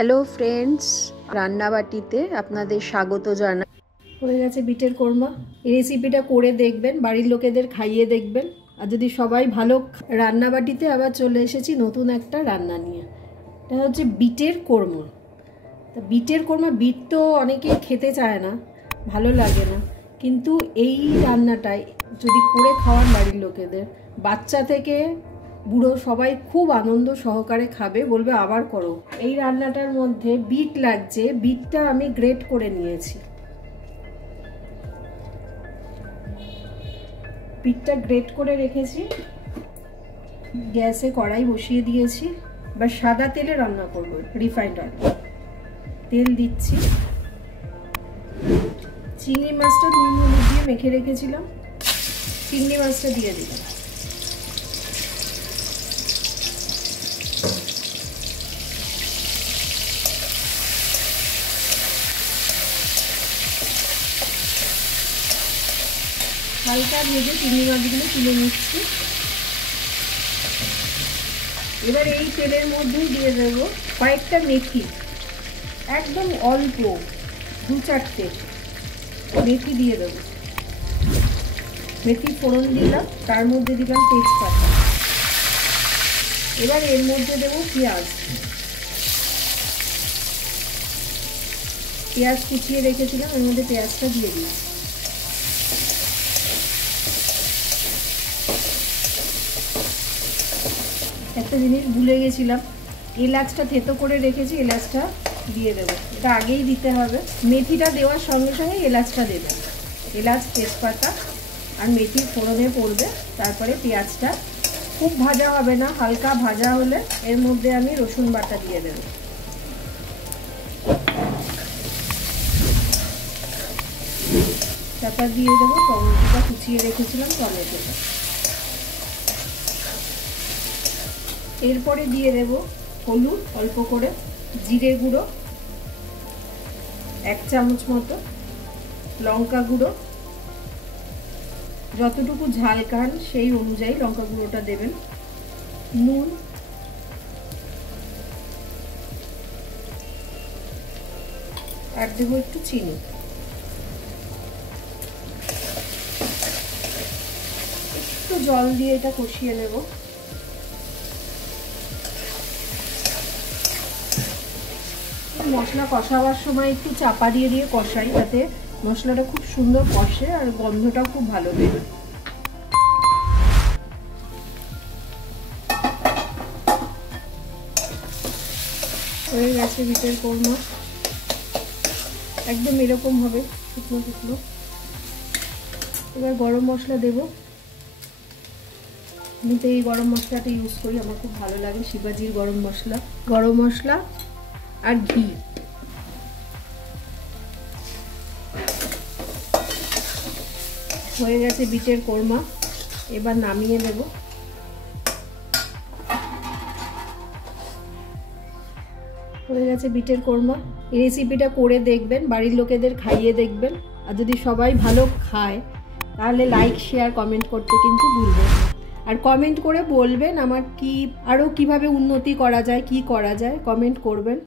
Hello friends, রান্নাবাটিতে আপনাদের স্বাগত জানাই। হয়ে গেছে বিটের কোরমা। এই রেসিপিটা করে দেখবেন, বাড়ির লোকেদের খাইয়ে দেখবেন। আর যদি সবাই ভালো, রান্নাবাটিতে আবার চলে এসেছি নতুন একটা রান্না নিয়ে। এটা হচ্ছে বিটের কোরমা। তা বিটের কোরমা, বিট তো অনেকেই খেতে চায় না, ভালো লাগে না, কিন্তু এই রান্নাটাই যদি করে খাওয়ান বাড়ির লোকেদের, বাচ্চা থেকে বুড়ো সবাই খুব আনন্দ সহকারে খাবে, বলবে আবার করো। এই রান্নাটার মধ্যে বিট লাগছে, বিটটা আমি গ্রেট করে নিয়েছি। বিটটা গ্রেট করে রেখেছি, গ্যাসে কড়াই বসিয়ে দিয়েছি। এবার সাদা তেলে রান্না করব, রিফাইন্ড অয়েল। তেল দিচ্ছি, চিংড়ি মাছটা নুন হলুদ দিয়ে মেখে রেখেছিলাম, চিংড়ি মাছটা দিয়ে দিলাম। হালকা ভেজে চিংড়ি মাছগুলো তুলে নিচ্ছি। এবার এই তেলের মধ্যেই দিয়ে দেবো কয়েকটা মেথি, একদম অল্প 2-4টে মেথি দিয়ে দেবো। মেথি ফোড়ন দিলাম, তার মধ্যে দিলাম তেজপাতা। এবার এর মধ্যে দেবো পেঁয়াজ। পেঁয়াজ কুচিয়ে রেখেছিলাম, এর মধ্যে পেঁয়াজটা দিয়ে দিচ্ছি। একটা জিনিস ভুলে গেছিলাম, এলাচটা থেতো করে রেখেছি, এলাচটা দিয়ে দেবো। এটা আগেই দিতে হবে। মেথিটা দেওয়ার সঙ্গে সঙ্গে এলাচটা দেবেন। এলাচ, তেজপাতা আর মেথি ফোড়নে পড়বে। তারপরে পেঁয়াজটা খুব ভাজা হবে না, হালকা ভাজা হলে এর মধ্যে আমি রসুন বাটা দিয়ে দেবো। তারপর দিয়ে দেবো টমেটোটা, কুচিয়ে রেখেছিলাম টমেটোটা। এরপরে দিয়ে দেব হলুদ অল্প করে, জিরে গুঁড়ো 1 চামচ মতো, লঙ্কা গুঁড়ো যতটুকু ঝাল খান সেই অনুযায়ী লঙ্কা গুঁড়োটা দেবেন, নুন, আর দেবো একটু চিনি। একটু জল দিয়ে এটা কষিয়ে নেব। মশলা কষাবার সময় একটু চাপা দিয়ে দিয়ে কষাই, যাতে মশলাটা খুব সুন্দর কষে আর গন্ধটাও খুব ভালো বেরোয়। হয়ে গেছে বিটের কোরমা, একদম এরকম হবে, শুকনো শুকনো। এবার গরম মশলা দেব। আমি তো এই গরম মশলাটা ইউজ করি, আমার খুব ভালো লাগে, শিবাজির গরম মশলা। গরম মশলা আর ঘি। হয়ে গেছে বিটের কোরমা, এবার নামিয়ে নেব। হয়ে গেছে বিটের কোরমা। এই রেসিপিটা করে দেখবেন, বাড়ির লোকেদের খাইয়ে দেখবেন। আর যদি সবাই ভালো খায় তাহলে লাইক, শেয়ার, কমেন্ট করতে কিন্তু ভুলবেন না। আর কমেন্ট করে বলবেন আমার কি আরও কিভাবে উন্নতি করা যায়, কি করা যায়, কমেন্ট করবেন।